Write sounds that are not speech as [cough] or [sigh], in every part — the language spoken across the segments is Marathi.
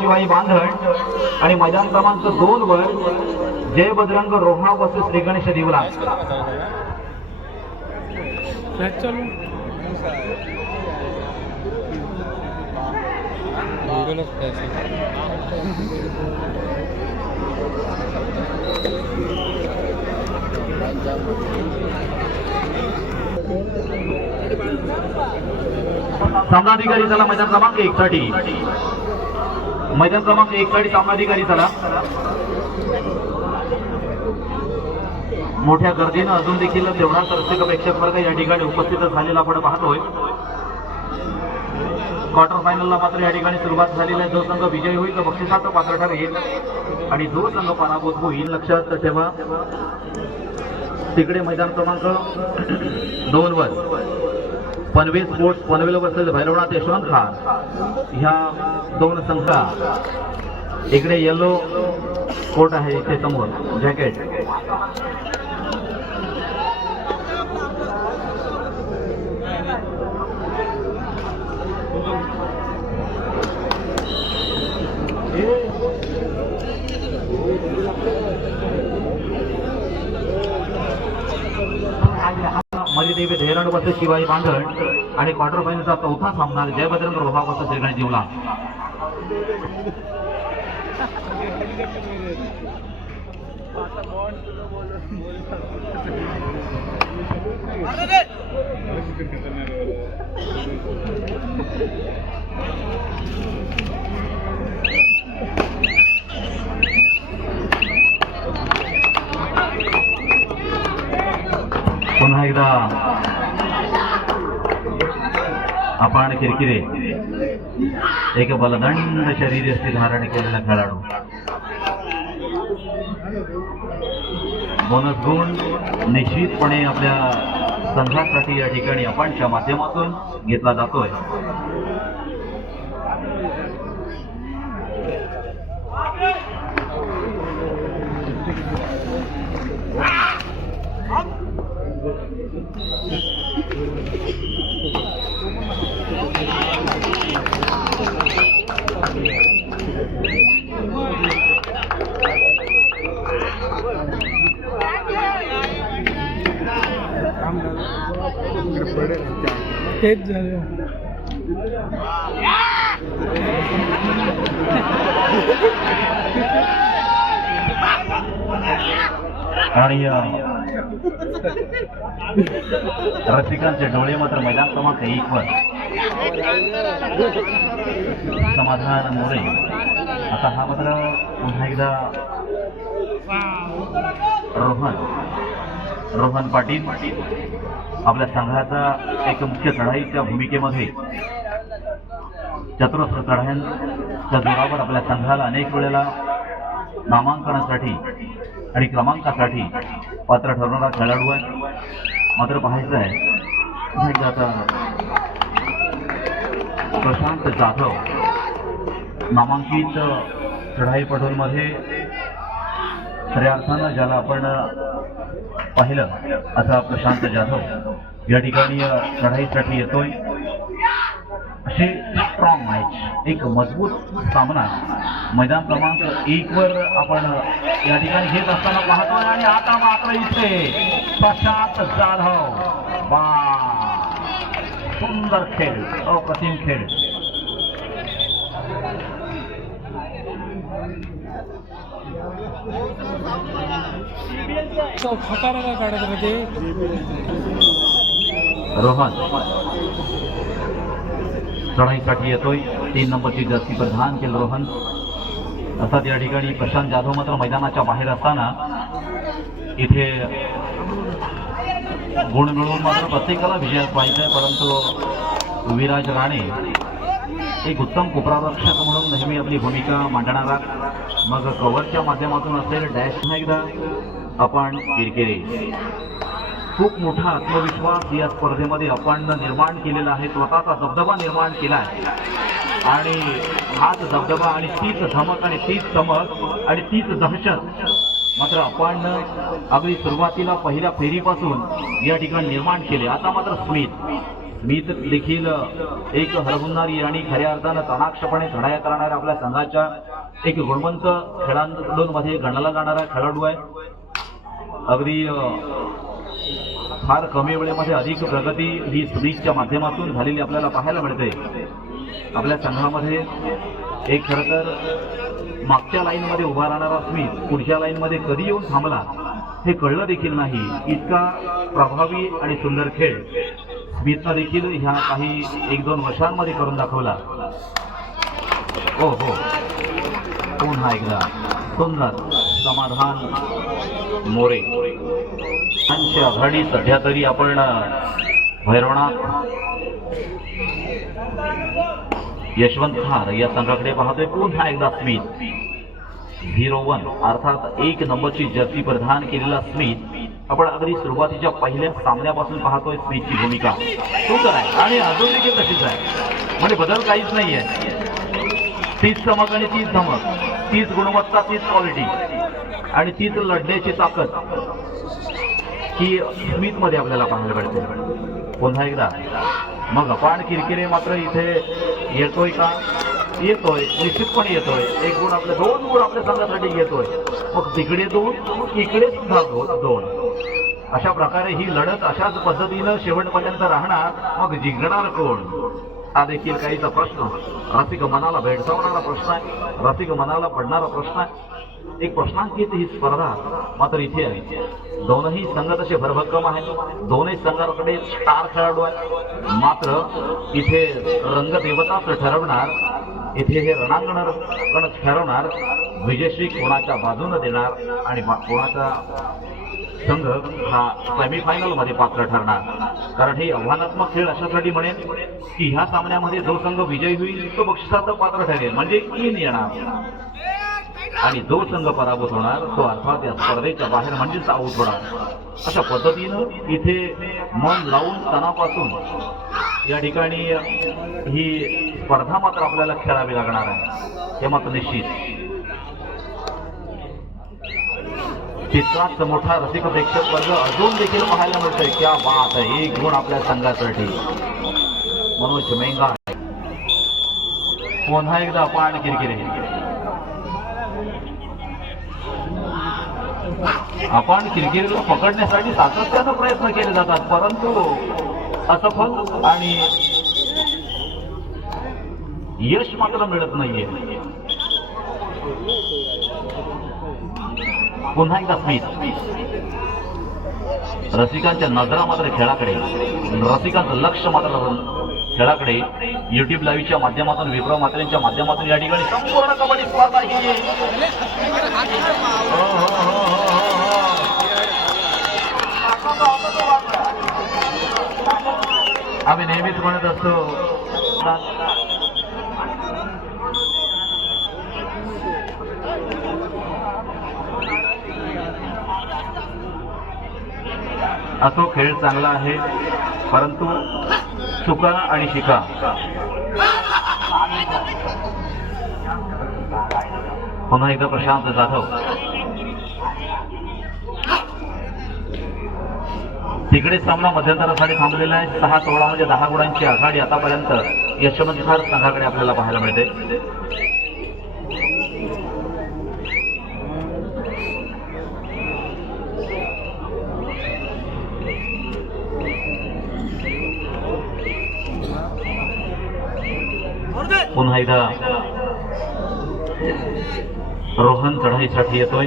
शिवाई बांधण आणि मैदान क्रमांक दोन वर जय बजरंग रोहा बसे श्री गणेश दिवला. चालू. सामनाधिकारी चला मैदान क्रमांक एक साठी. मैदान क्रमांक एक साठी सामनाधिकारी चला. मोठ्या गर्दीनं अजून देखील तेवढा दर्शक प्रेक्षक वर्ग या ठिकाणी उपस्थित झालेला आपण पाहतोय. क्वार्टर फायनलला मात्र या ठिकाणी सुरुवात झालेली आहे. जो संघ विजय होईल तो बक्षिसाचं पात्र ठरेल. आणि जो संघ पराभूत होईल लक्षात ठेवा. तिकडे मैदान क्रमांक [clears throat] दोन वर. Panvel sports Panvel versus Bhairavnath Yashwant Khan. ह्या दोन संघा. इकडे येलो कोट आहे इथे समोर. जॅकेट मरिदेवी शिवाई बांधण आणि क्वार्टर फायनलचा चौथा सामना जय बजरंग रोहा वर्सेस जिवला. पुन्हा एकदा आपण किरकिरे. एक बलदंड शरीर धारण केलेला खेळाडू. बोनस गुण निश्चितपणे आपल्या संघासाठी या ठिकाणी आपणच्या माध्यमातून घेतला जातोय. तेच झालं. आणि रसिकांचे डोळे मात्र मैदान क्रमांक एक वर. समाधान मोरे. आता हा मात्र पुन्हा एकदा रोहन. रोहन पाटील. आपल्या संघाचा एक मुख्य चढाईच्या भूमिकेमध्ये. चतुरस्र चढायांच्या जोरावर आपल्या संघाला अनेक वेळेला नामांकनासाठी आणि क्रमांकासाठी पात्र ठरणारा खेळाडू आहे मात्र पाहायचं आहे आता प्रशांत जाधव नामांकित चढाई पटोलमध्ये खऱ्या अर्थानं ज्याला आपण पाहिलं. असा प्रशांत जाधव या ठिकाणी लढाईसाठी येतोय. असे स्ट्रॉंग मॅच एक मजबूत सामना. मैदान क्रमांक एक वर आपण या ठिकाणी घेत असताना पाहतोय आणि आता मात्र इथे प्रशांत जाधव. वा सुंदर खेळ अप्रतिम खेळ तो फकारा का काढत राहते रोहन। चढाईसाठी येतोय. तीन नंबरची जर्सी प्रधान केलं रोहन. अर्थात या ठिकाणी प्रशांत जाधव मात्र मैदानाच्या बाहेर असताना इथे गुण मिळवून मात्र प्रत्येकाला विजयात पाहिजे परंतु विराज राणे एक उत्तम कुपरारक्षक म्हणून नेहमी आपली भूमिका मांडणारा मग कव्हरच्या माध्यमातून असेल डॅश एकदा आपण किरकिरे. खूप मोठा आत्मविश्वास या स्पर्धेमध्ये आपण निर्माण केलेला आहे. स्वतःचा दबदबा निर्माण केला आहे आणि हाच दबदबा आणि तीच धमक आणि तीच चमक आणि तीच दहशत मात्र आपण अगदी सुरुवातीला पहिल्या फेरीपासून या ठिकाणी निर्माण केले. आता मात्र स्मित. स्मित देखील एक हरभुंणारी आणि खऱ्या अर्थानं तनाक्षपणे चढाया करणाऱ्या आपल्या संघाच्या एक गुणवंत खेळाडूंमध्ये गणला जाणारा खेळाडू आहे. अगदी फार कमी वेळेमध्ये अधिक प्रगती ही स्मितच्या माध्यमातून झालेली आपल्याला पाहायला मिळते. आपल्या संघामध्ये एक खरं तर मागच्या लाईनमध्ये उभा राहणारा स्मित पुढच्या लाईनमध्ये कधी येऊन थांबला हे कळलं देखील नाही. इतका प्रभावी आणि सुंदर खेळ. स्मितनं देखील ह्या काही एक दोन वर्षांमध्ये करून दाखवला. हो हो. पुन्हा एकदा. सुंदर समाधान मोरे. त्यांची आघाडी सध्या तरी आपण भैरवनाथ. यशवंत खार या संघाकडे पाहतोय. पुन्हा एकदा स्मित. झिरो वन अर्थात एक नंबरची जर्सी प्रधान केलेला स्मित. आपण अगदी सुरुवातीच्या पहिल्या सामन्यापासून पाहतोय स्मिथची भूमिका. सुंदर आहे. आणि अजून देखील तशीच आहे. म्हणजे बदल काहीच नाही आहे तीच चमक आणि तीच धमक. तीच गुणवत्ता तीच क्वालिटी आणि तीच लढण्याची ताकद ही स्मिथमध्ये आपल्याला पाहायला मिळते. पुन्हा एकदा. मग अपाण किरकिरे मात्र इथे येतोय का? येतोय. निश्चितपणे येतोय. एक गुण आपल्या दोन गुण आपल्या संघासाठी येतोय. मग तिकडे दोन इकडे सुद्धा दोन. अशा प्रकारे ही लढत अशाच पद्धतीनं शेवटपर्यंत राहणार मग जिंकणार कोण? हा देखील काहीचा प्रश्न रसिक मनाला भेडसावणारा प्रश्न आहे. रसिक मनाला पडणारा प्रश्न आहे. एक प्रश्नांकित ही स्पर्धा मात्र इथे आहे. दोनही संघ तसे भरभक्कम आहेत. दोनही संघाकडे स्टार खेळाडू आहेत. मात्र इथे रंगदेवताच ठरवणार इथे हे रणांगण ठरवणार विजयश्री कोणाच्या बाजूने देणार आणि कोणाच्या कोणाचा संघ हा सेमीफायनलमध्ये पात्र ठरणार. कारण हे आव्हानात्मक खेळ अशासाठी म्हणेन की ह्या सामन्यामध्ये जो संघ विजयी होईल तो बक्षिसाचं पात्र ठरेल. म्हणजे इन येणार. आणि जो संघ पराभूत होणार तो अर्थात या स्पर्धेच्या बाहेर म्हणजेच आऊट होणार. अशा पद्धतीनं इथे मन लावून तणापासून या ठिकाणी ही स्पर्धा मात्र आपल्याला खेळावी लागणार आहे. हे मात्र निश्चित. तितकाच मोठा रसिक प्रेक्षक वर्ग अजून देखील पाहायला मिळतोय. क्या बात आहे. एक गुण आपल्या संघासाठी. मनोज मेंगा. पुन्हा एकदा पाण किरकिरे. आपण किरकिरीला पकडण्यासाठी सातत्यानं प्रयत्न केले जातात परंतु असफल आणि यश मात्र मिळत नाहीये. पुन्हा एकदा स्मित रसिकांच्या नजरा मात्र खेळाकडे. रसिकांचं लक्ष मात्र खेळाकडे. युट्यूब लाईव्हच्या माध्यमातून विप्रो मात्रेंच्या माध्यमातून या ठिकाणी संपूर्ण कबड्डी स्पर्धा ही. हो, हो, हो, आम्ही नेहमीच म्हणत असतो असो खेळ चांगला आहे परंतु चुका आणि शिका. पुन्हा एकदा प्रशांत जाधव. तिकडे सामना मध्यंतरासाठी थांबलेला आहे. सहा सोळा म्हणजे दहा गुणांची आघाडी आतापर्यंत यशवंतखार संघाकडे आपल्याला पाहायला मिळते. पुन्हा एकदा. रोहन चढाईसाठी येतोय.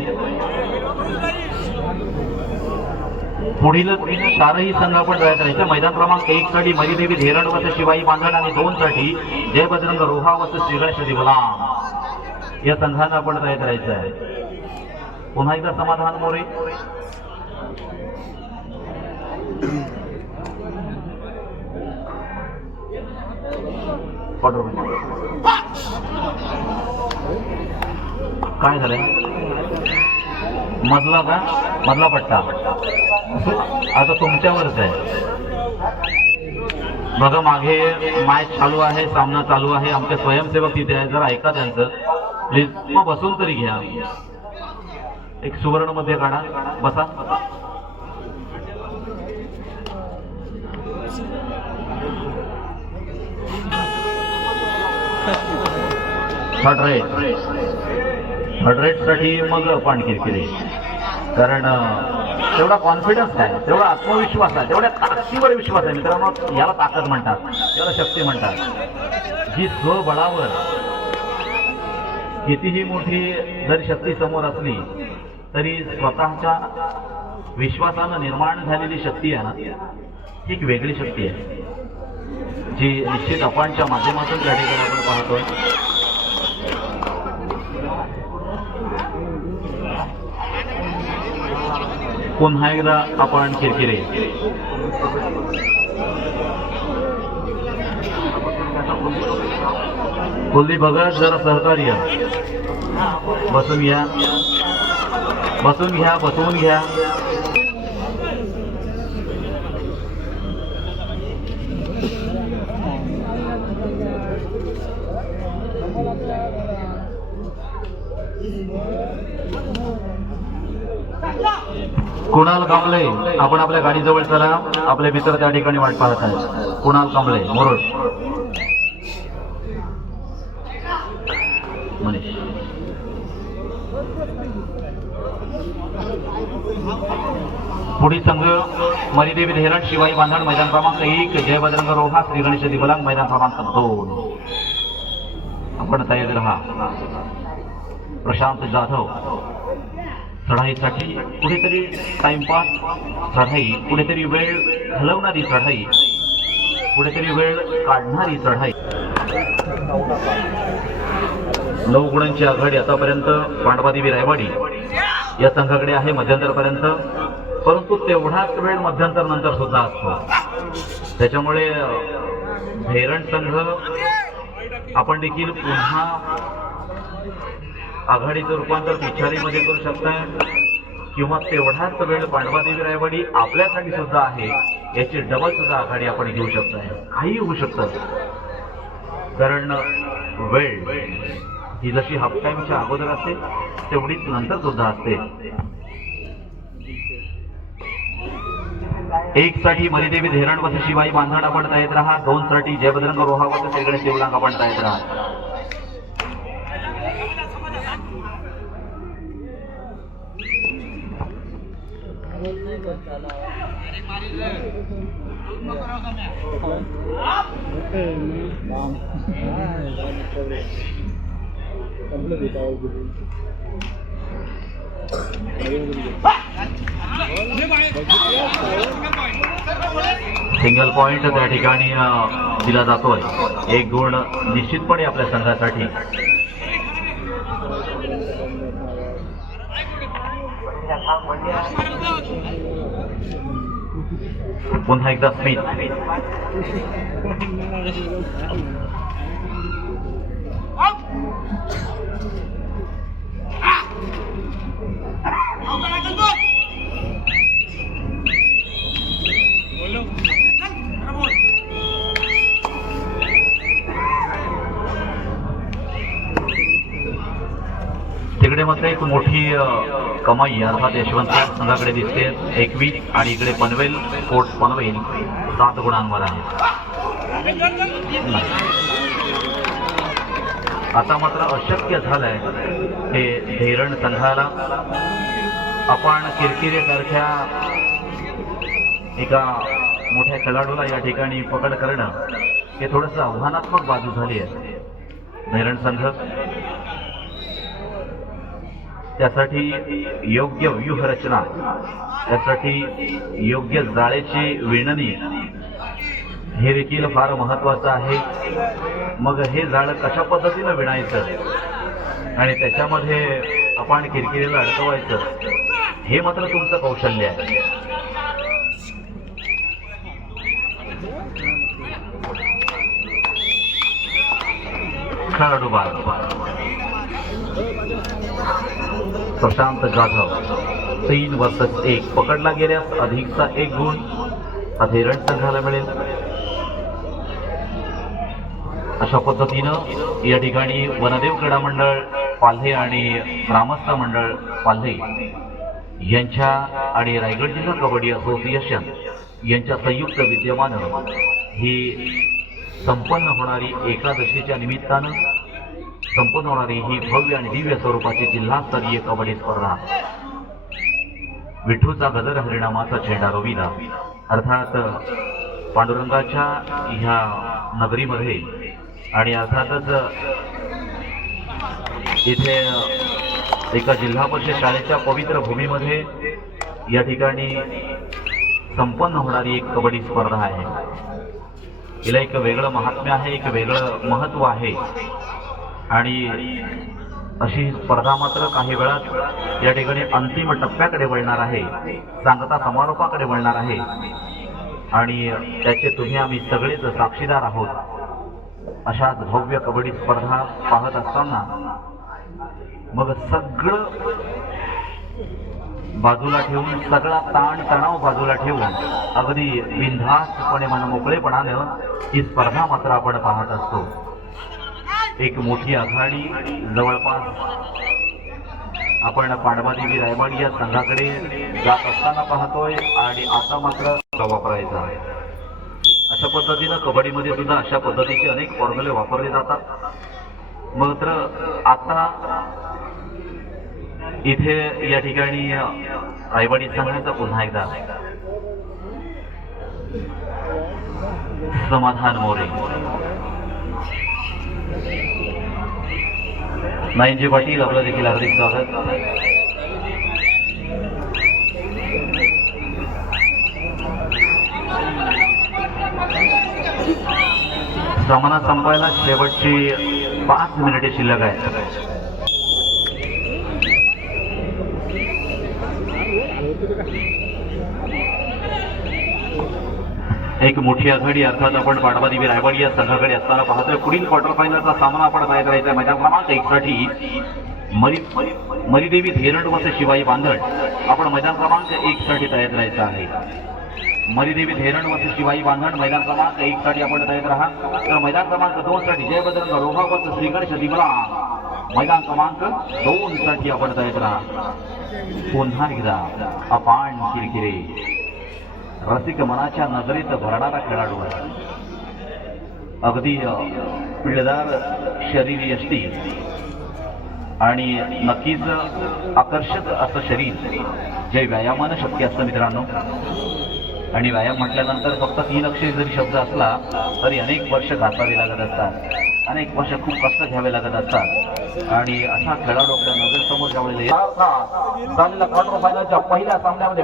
पुढील चारही संघ आपण तयार करायचा मैदान क्रमांक एक साठी मरीदेवी धेरण वस शिवाई बांधण आणि दोन साठी जय बजरंग रोहा वस श्रीगणेश दिवलाम या संघांना आपण तयार करायचं आहे. पुन्हा एकदा समाधान मोरे. काय झालं मधला का? मधला पट्टा. आता तुमच्यावरच आहे. बघा मागे मॅच चालू आहे सामना चालू आहे. आमचे स्वयंसेवक तिथे आहे जर ऐका त्यांचं. प्लीज मग बसून तरी घ्या. एक सुवर्णमध्ये काढा. बसा. थर्ड हंड्रेडसाठी मग पाण किरकिरे कारण तेवढा कॉन्फिडन्स आहे तेवढा आत्मविश्वास आहे तेवढ्या ताकदीवर विश्वास आहे. मित्रांनो याला ताकद म्हणतात याला शक्ती म्हणतात. जी स्वबळावर कितीही मोठी जरी शक्ती समोर असली तरी स्वतःच्या विश्वासानं निर्माण झालेली शक्ती आहे ना ही एक वेगळी शक्ती आहे. जी निश्चित अपांच्या माध्यमातून त्या ठिकाणी आपण पाहतोय. पुन्हा एकदा आपण किरकिरे कुलदीप भगत जरा सहकार्य. बसून घ्या. बसून घ्या बसवून घ्या. कुणाल कांबळे? आपण आपल्या गाडीजवळ चला. आपले मित्र त्या ठिकाणी वाट पाहत आहेत. कुणाल कांबळे मुरुड मनीष. पुढील संघ मरिदेवी धेरण शिवाई बांधण मैदान क्रमांक एक जय बजरंग रोहा श्री गणेश दिवलांग मैदान क्रमांक दोन. आपण तयारी राहा. प्रशांत जाधव. चढाईसाठी कुठेतरी टाइमपास चढाई कुठेतरी वेळ घालवणारी चढाई कुठेतरी वेळ काढणारी चढाई नऊ गुणांची आघाडी आतापर्यंत पांडवादेवी रायवाडी या संघाकडे आहे मध्यंतरपर्यंत. परंतु तेवढाच वेळ मध्यंतर नंतर सुद्धा असतो. त्याच्यामुळे भेरण संघ आपण देखील पुन्हा आघाडीचं रूपांतर पिछाडीमध्ये करू शकताय? किंवा तेवढाच वेळ पांडवादेवी रायवाडी आपल्यासाठी सुद्धा आहे याची डबल सुद्धा आघाडी आपण घेऊ शकताय. काही होऊ शकतं. कारण वेळ ही जशी हाफ टाइमच्या अगोदर असते तेवढीच नंतर सुद्धा असते. एक साठी मरिदेवी धैरण वसे शिवाई बांधण आपण येत राहा दोन साठी जयभद्रंग रोहावत वसे शिवलांग आपण येत राहा. सिंगल पॉइंट त्या ठिकाणी दिला जातोय. एक गुण निश्चितपणे आपल्या संघासाठी. पुन्हा एकदा स्मिथ तिकडे मात्र एक मोठी कमाई अर्थात यशवंत संघाकडे दिसते एकवीस आणि इकडे पनवेल स्पोर्ट्स पनवेल सात गुणांवर आहे. आता मात्र अशक्य झालंय हे धैरण संघाला. आपण किरकिरेसारख्या एका मोठ्या खेळाडूला या ठिकाणी पकड करणं हे थोडंसं आव्हानात्मक बाजू झाली आहे. धैरण संघ त्यासाठी योग्य व्यूहरचना त्यासाठी योग्य जाळेची विणणी हे देखील फार महत्वाचं आहे. मग हे जाळं कशा पद्धतीनं विणायचं? आणि त्याच्यामध्ये आपण किरकिरीला अडकवायचं? हे मात्र तुमचं कौशल्य आहे. खेळाडू बाळ प्रशांत जाधव. तीन वर्सेस एक पकडला गेल्यास अधिकचा एक गुण अधेरण संघाला मिळेल. अशा पद्धतीनं या ठिकाणी वनदेव क्रीडा मंडळ पाल्हे आणि ग्रामस्थ मंडळ पाल्हे यांच्या आणि रायगड जिल्हा कबड्डी असोसिएशन यांच्या संयुक्त विद्यमानं ही संपन्न होणारी एकादशीच्या निमित्तानं संपन्न होणारी ही भव्य आणि दिव्य स्वरूपाची जिल्हास्तरीय कबड्डी स्पर्धा. विठूचा गजर हरिणामाचा झेंडा रोविला. अर्थात पांडुरंगाच्या ह्या नगरीमध्ये आणि अर्थातच इथे एका जिल्हा परिषद शाळेच्या पवित्र भूमीमध्ये या ठिकाणी संपन्न होणारी एक कबड्डी स्पर्धा आहे. हिला एक वेगळं महात्म्य आहे एक वेगळं महत्त्व आहे. आणि अशी स्पर्धा मात्र काही वेळात या ठिकाणी अंतिम टप्प्याकडे वळणार आहे. सांगता समारोपाकडे वळणार आहे. आणि त्याचे तुम्ही आम्ही सगळेच साक्षीदार आहोत. अशा भव्य कबड्डी स्पर्धा पाहत असताना मग सगळं बाजूला ठेवून सगळा ताण तणाव बाजूला ठेवून अगदी बिनधास्तपणे मन मोकळेपणानं ही स्पर्धा मात्र आपण पाहत असतो. एक मोठी आघाडी जवळपास आपण पांडवादेवी रायवाडी या संघाकडे जात असताना पाहतोय आणि आता मात्र वापरायचा आहे. अशा पद्धतीनं कबड्डीमध्ये सुद्धा अशा पद्धतीचे अनेक फॉर्म्युले वापरले जातात. मात्र आता इथे या ठिकाणी रायवाडी संघाचा पुन्हा एकदा समाधान मोरे. नाईनजी पाटील आपलं देखील हार्दिक स्वागत. सामना संपायला शेवटची पाच मिनिटे शिल्लक आहे एक मोठी आघाडी अर्थात आपण पाडवादेवी रायवाडी या संघाकडे असताना पाहतोय. पुढील क्वार्टर फायनलचा सामना आपण तयार करायचा मैदान क्रमांक एक साठी मरी मरीदेवी धेरड वसे शिवाई बांधण आपण मैदान क्रमांक एक साठी तयार करायचं आहे. मरीदेवी धेरण वसे शिवाई बांधण मैदान क्रमांक एक साठी आपण तयार राहा तर मैदान क्रमांक दोन साठी जयभद्रंग रोहावत श्रीगणेश दिमला मैदान क्रमांक दोन साठी आपण तयार राहा पुन्हा एकदा अपान किरकिरे. रसिक मनाच्या नजरेत भरणारा खेळाडू आहे. अगदी पिळदार शरीर यष्टी आणि नक्कीच आकर्षक असं शरीर जे व्यायामानं शक्य असतं मित्रांनो. आणि व्यायाम म्हटल्यानंतर फक्त तीन अक्षर जरी शब्द असला तरी अनेक वर्ष घासावे लागत असतात. अनेक वर्ष खूप कष्ट घ्यावे लागत असतात. आणि असा खेळाडू आपल्या नजरेसमोर ज्यावेळेला पहिल्या सामन्यामध्ये